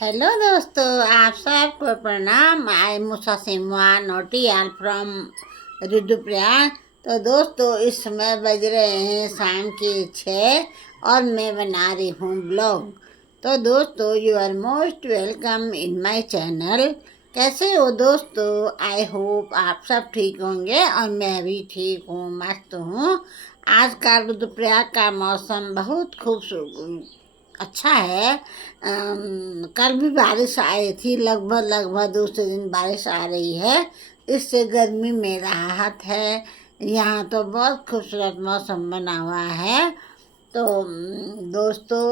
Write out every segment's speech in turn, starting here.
Hello दोस्तों, आप सबको प्रणाम। आई मुसा सिम्वा नोटियाल फ्रॉम रुद्रप्रयाग। तो दोस्तों, इस समय बज रहे हैं शाम के 6 और मैं बना रही हूँ ब्लॉग। तो दोस्तों, you are most welcome in my channel. कैसे हो दोस्तों? आई होप आप सब ठीक होंगे और मैं भी ठीक हूँ, मस्त हूँ। आज का रुद्रप्रयाग का मौसम बहुत खूबसूरत अच्छा है। कल भी बारिश आई थी, लगभग दूसरे दिन बारिश आ रही है। इससे गर्मी में राहत है। यहाँ तो बहुत खूबसूरत मौसम बना हुआ है। तो दोस्तों,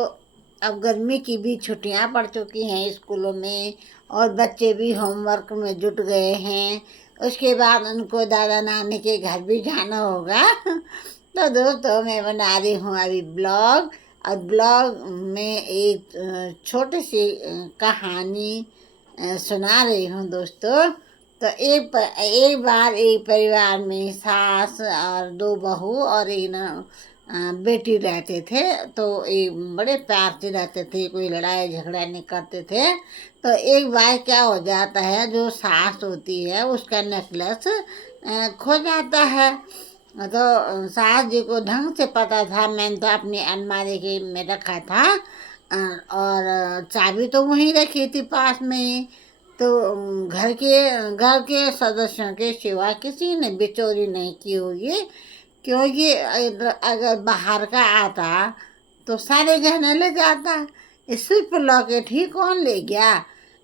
अब गर्मी की भी छुट्टियाँ पड़ चुकी हैं स्कूलों में और बच्चे भी होमवर्क में जुट गए हैं। उसके बाद उनको दादा नानी के घर भी जाना होगा। तो दोस्तों, मैं बना रही हूँ अभी ब्लॉग। और ब्लॉग में एक छोटी सी कहानी सुना रही हूँ दोस्तों। तो एक बार एक परिवार में सास और दो बहू और एक बेटी रहते थे। तो एक बड़े प्यार से रहते थे, कोई लड़ाई झगड़ा नहीं करते थे। तो एक बार क्या हो जाता है, जो सास होती है उसका नेकलेस खो जाता है। तो सास जी को ढंग से पता था, मैंने तो अपनी अलमारी के में रखा था और चाबी तो वहीं रखी थी पास में ही। तो घर के सदस्यों के सिवा किसी ने भी चोरी नहीं की होगी, क्योंकि अगर बाहर का आता तो सारे गहने ले जाता। सिर्फ लॉकेट ही कौन ले गया?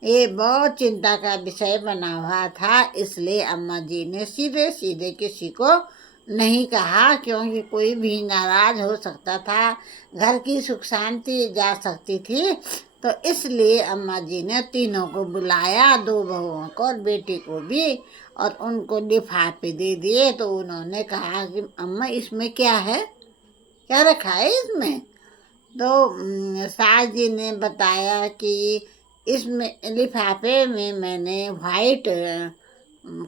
ये बहुत चिंता का विषय बना हुआ था। इसलिए अम्मा जी ने सीधे सीधे किसी को नहीं कहा, क्योंकि कोई भी नाराज हो सकता था, घर की सुख शांति जा सकती थी। तो इसलिए अम्मा जी ने तीनों को बुलाया, दो बहुओं को और बेटी को भी, और उनको लिफाफे दे दिए। तो उन्होंने कहा कि अम्मा, इसमें क्या है, क्या रखा है इसमें? तो सास जी ने बताया कि इसमें लिफाफे में मैंने वाइट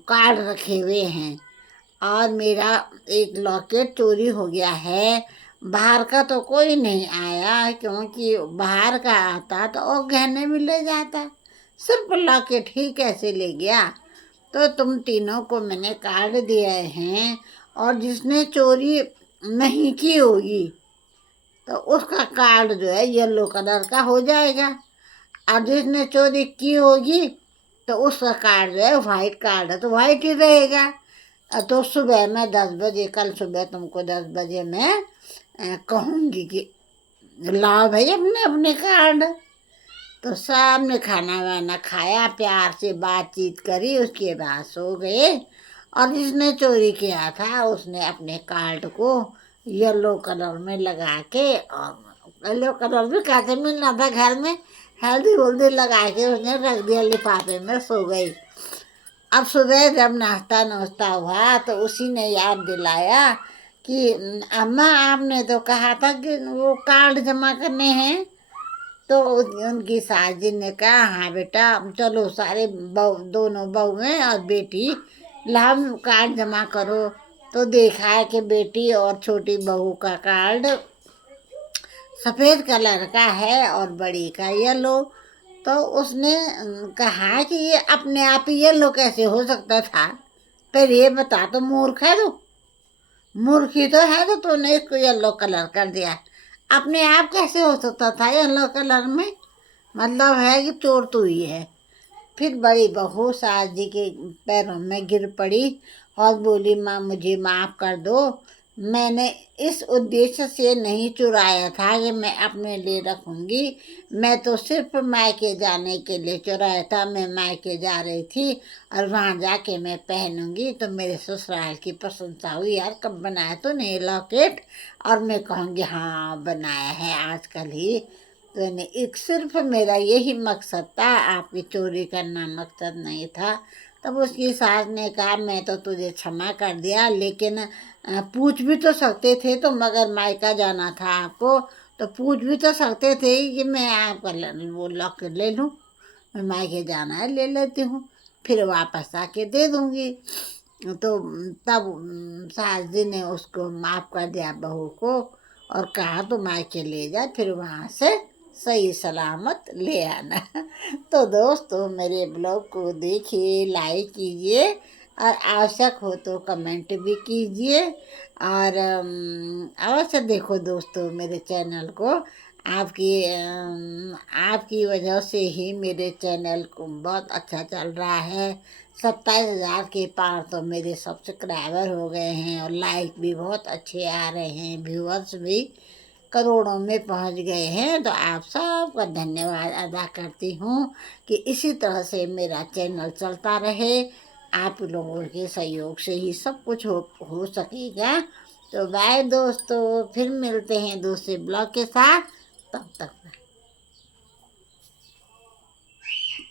कार्ड रखे हुए हैं और मेरा एक लॉकेट चोरी हो गया है। बाहर का तो कोई नहीं आया, क्योंकि बाहर का आता तो और गहने भी ले जाता। सिर्फ लॉकेट ही कैसे ले गया? तो तुम तीनों को मैंने कार्ड दिए हैं, और जिसने चोरी नहीं की होगी तो उसका कार्ड जो है येलो कलर का हो जाएगा, और जिसने चोरी की होगी तो उसका कार्ड जो है वाइट कार्ड है, तो वाइट ही रहेगा। तो सुबह में 10 बजे, कल सुबह तुमको 10 बजे मैं कहूँगी कि लाओ भाई अपने अपने कार्ड। तो सब ने खाना वाना खाया, प्यार से बातचीत करी, उसके बाद सो गए। और जिसने चोरी किया था उसने अपने कार्ड को येलो कलर में लगा के, और येलो कलर भी कैसे मिलना था घर में, हल्दी वल्दी लगा के उसने रख दिया लिफाफे में, सो गई। अब सुबह जब नाश्ता नुश्ता हुआ तो उसी ने याद दिलाया कि अम्मा, आपने तो कहा था कि वो कार्ड जमा करने हैं। तो उनकी सास जी ने कहा, हाँ बेटा, चलो सारे बहू, दोनों बहुएं और बेटी, लाभ कार्ड जमा करो। तो देखा है कि बेटी और छोटी बहू का कार्ड सफ़ेद कलर का है और बड़ी का येलो। तो उसने कहा कि ये अपने आप ही येलो कैसे हो सकता था? पर ये बता, तो मूर्ख है तू, मूर्खी तो है, तो तूने इसको येलो कलर कर दिया। अपने आप कैसे हो सकता था येलो कलर में? मतलब है कि चोर तू ही है। फिर बड़ी बहू सास जी के पैरों में गिर पड़ी और बोली, माँ मुझे माफ़ कर दो, मैंने इस उद्देश्य से नहीं चुराया था कि मैं अपने लिए रखूँगी। मैं तो सिर्फ मायके जाने के लिए चुराया था। मैं मायके जा रही थी और वहाँ जाके मैं पहनूंगी तो मेरे ससुराल की प्रशंसा हुई, यार कब बनाया तूने ये लॉकेट? और मैं कहूँगी हाँ बनाया है आजकल ही। तो नहीं, एक सिर्फ मेरा यही मकसद था, आपकी चोरी करना मकसद नहीं था। तब उसकी सास ने कहा, मैं तो तुझे क्षमा कर दिया, लेकिन पूछ भी तो सकते थे तो, मगर मायका जाना था आपको तो पूछ भी तो सकते थे कि मैं आपका वो लॉकेट ले लूँ, मैं मायके जाना है ले लेती हूँ, फिर वापस आके दे दूँगी। तो तब सास जी ने उसको माफ़ कर दिया बहू को, और कहा तो मायके ले जा, फिर वहाँ से सही सलामत ले आना। तो दोस्तों मेरे ब्लॉग को देखिए, लाइक कीजिए और आवश्यक हो तो कमेंट भी कीजिए। और अवश्य देखो दोस्तों मेरे चैनल को। आपकी वजह से ही मेरे चैनल को बहुत अच्छा चल रहा है। 27,000 के पार तो मेरे सब्सक्राइबर हो गए हैं और लाइक भी बहुत अच्छे आ रहे हैं, व्यूअर्स भी करोड़ों में पहुंच गए हैं। तो आप सबका धन्यवाद अदा करती हूँ कि इसी तरह से मेरा चैनल चलता रहे। आप लोगों के सहयोग से ही सब कुछ हो सकेगा। तो बाय दोस्तों, फिर मिलते हैं दूसरे ब्लॉग के साथ। तब तक